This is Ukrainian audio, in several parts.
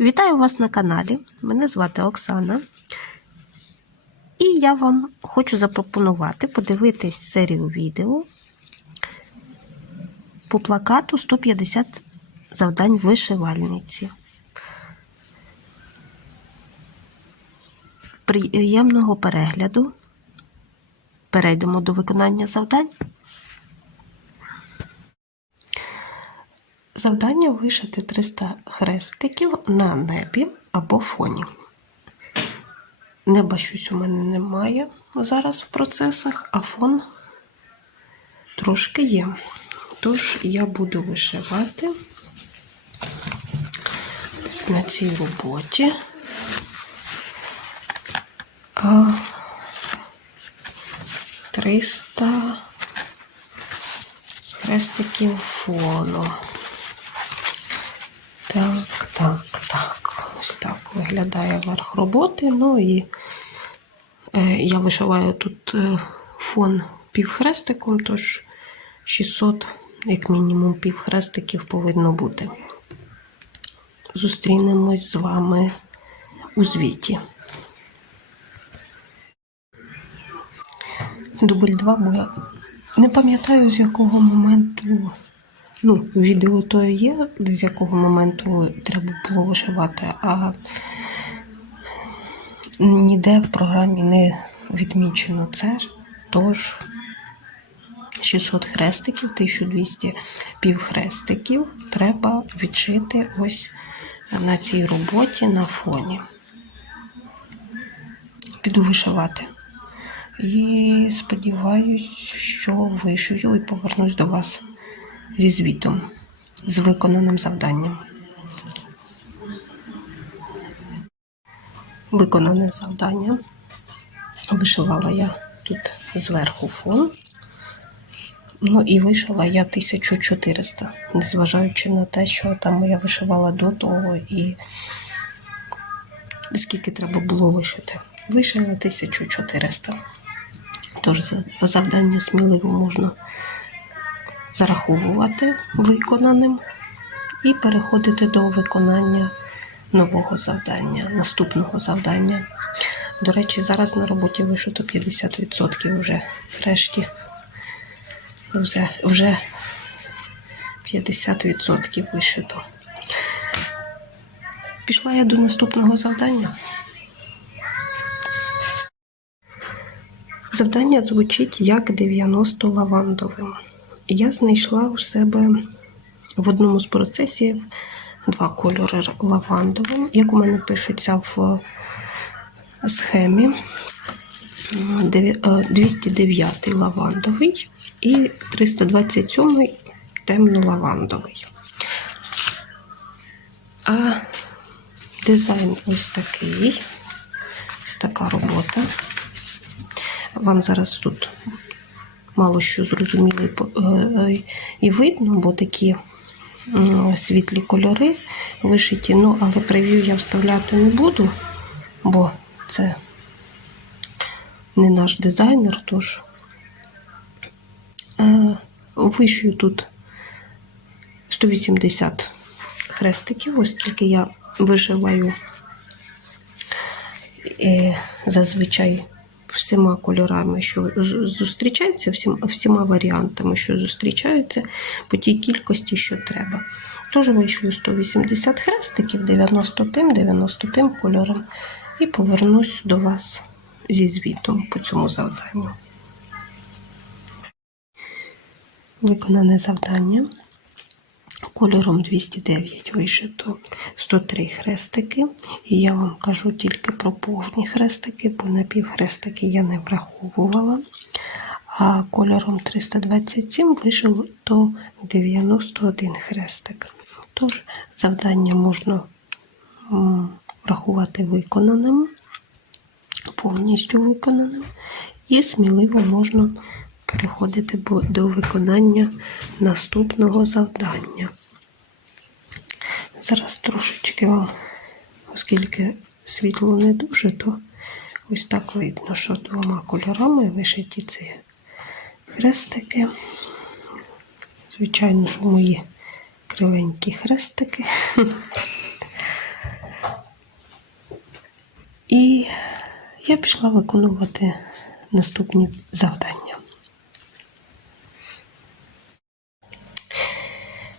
Вітаю вас на каналі. Мене звати Оксана. І я вам хочу запропонувати подивитись серію відео по плакату 150 завдань вишивальниці. Приємного перегляду. Перейдемо до виконання завдань. Завдання вишити 300 хрестиків на небі або фоні. Неба щось у мене немає зараз в процесах, а фон трошки є. Тож я буду вишивати на цій роботі. А 300 хрестиків фону. Так, так, так. Ось так виглядає верх роботи. Ну і е, я вишиваю тут е, фон півхрестиком, тож 600, як мінімум, півхрестиків повинно бути. Зустрінемось з вами у звіті. Дубль 2, бо я не пам'ятаю, з якого моменту. Ну, відео то є, з якого моменту треба було вишивати, а ніде в програмі не відмічено це. Тож 600 хрестиків, 1200 півхрестиків треба відшити ось на цій роботі на фоні. Піду вишивати. І сподіваюсь, що вишию і повернусь до вас зі звітом, з виконаним завданням. Виконане завдання. Вишивала я тут зверху фон. Ну і вишила я 1400, незважаючи на те, що там я вишивала до того і скільки треба було вишити. Вишила 1400. Тож завдання сміливо можна зараховувати виконаним і переходити до виконання нового завдання, наступного завдання. До речі, зараз на роботі вишито 50% вже врешті вже, вже 50% вишито. Пішла я до наступного завдання. Завдання звучить як 90 лавандовим. Я знайшла у себе в одному з процесів два кольори лавандовим, як у мене пишеться в схемі. 209 лавандовий і 327 темно-лавандовий. А дизайн ось такий, ось така робота. Вам зараз тут мало що зрозуміло і видно, бо такі світлі кольори вишиті. Ну, але прев'ю я вставляти не буду, бо це не наш дизайнер, тож вишию тут 180 хрестиків, оскільки я вишиваю зазвичай всіма кольорами, що зустрічаються, всіма, всіма варіантами, що зустрічаються, по тій кількості, що треба. Тож вийшов 180 хрестиків, 90 тим, 90 тим кольором, і повернусь до вас зі звітом по цьому завданню. Виконане завдання. Кольором 209 вишито 103 хрестики. І я вам кажу тільки про повні хрестики, бо напівхрестики я не враховувала. А кольором 327 вишито 91 хрестик. Тож, завдання можна врахувати виконаним, повністю виконаним, і сміливо можна переходити до виконання наступного завдання. Зараз трошечки вам, оскільки світло не дуже, то ось так видно, що двома кольорами вишиті ці хрестики. Звичайно, що мої кривенькі хрестики. І я пішла виконувати наступні завдання.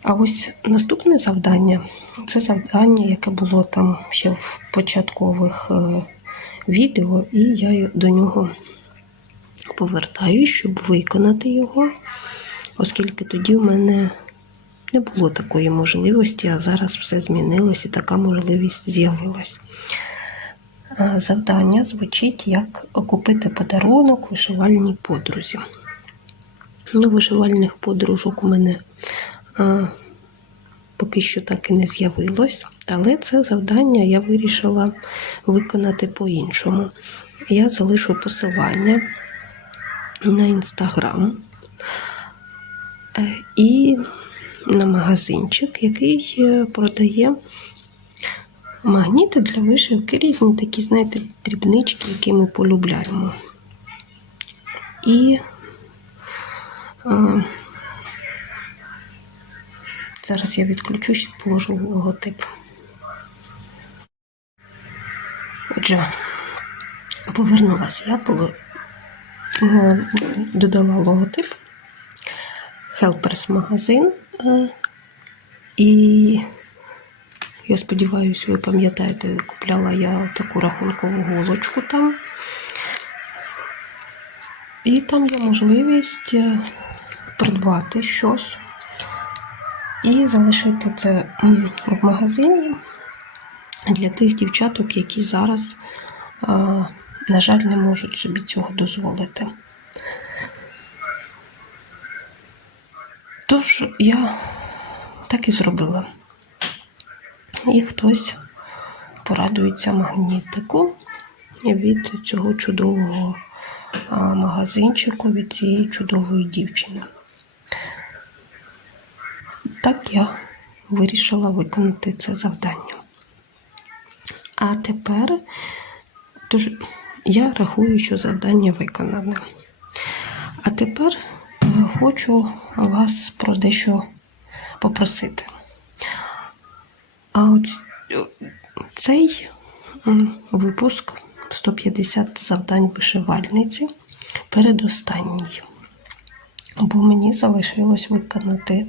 А ось наступне завдання це завдання, яке було там ще в початкових е, відео, і я до нього повертаюсь, щоб виконати його, оскільки тоді в мене не було такої можливості, а зараз все змінилось і така можливість з'явилась. Е, Завдання звучить як купити подарунок вишивальній подрузі. Ну, вишивальних подружок у мене поки що так і не з'явилось, але це завдання я вирішила виконати по-іншому. Я залишу посилання на інстаграм е, і на магазинчик, який е, продає магніти для вишивки, різні такі, знаєте, дрібнички, які ми полюбляємо. І а, зараз я відключусь і положу логотип. Отже, повернулася я, е, додала логотип Helpers магазин. е, І я сподіваюся, ви пам'ятаєте, купляла я таку рахункову голочку там. І там є можливість е, придбати щось і залишити це в магазині для тих дівчаток, які зараз, на жаль, не можуть собі цього дозволити. Тож я так і зробила. І хтось порадується магнітику від цього чудового магазинчику, від цієї чудової дівчини. Так я вирішила виконати це завдання. А тепер тож, я рахую, що завдання виконане. А тепер е, хочу вас про дещо попросити. А ось цей випуск 150 завдань вишивальниці передостанній. Бо мені залишилось виконати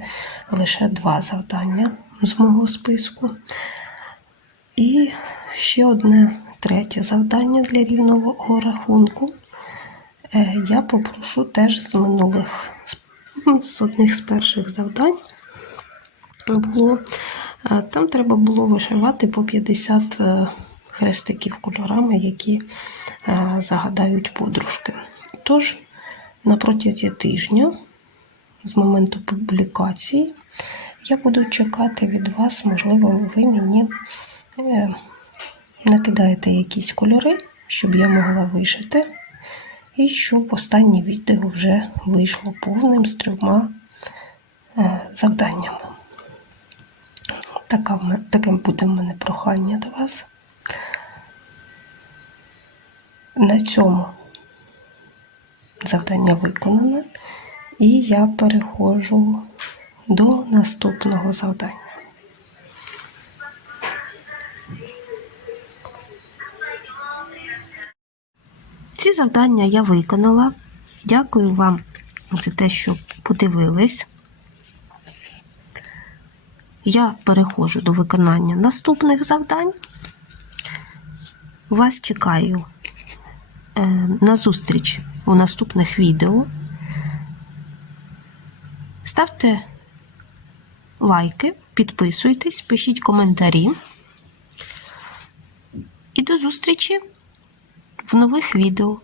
лише два завдання з мого списку. І ще одне третє завдання для рівного рахунку. Е, Я попрошу теж з минулих з- одних з перших завдань було. е, Там треба було вишивати по 50 е, хрестиків кольорами, які загадають подружки. Тож, на протязі тижня, з моменту публікації, я буду чекати від вас, можливо, ви мені е, накидаєте якісь кольори, щоб я могла вишити, і щоб останнє відео вже вийшло повним з трьома е, завданнями. Таке буде в мене прохання до вас. На цьому завдання виконане, і я переходжу до наступного завдання. Ці завдання я виконала. Дякую вам за те, що подивились. Я переходжу до виконання наступних завдань. Вас чекаю на зустріч у наступних відео. Ставте лайки, підписуйтесь, пишіть коментарі. І до зустрічі в нових відео.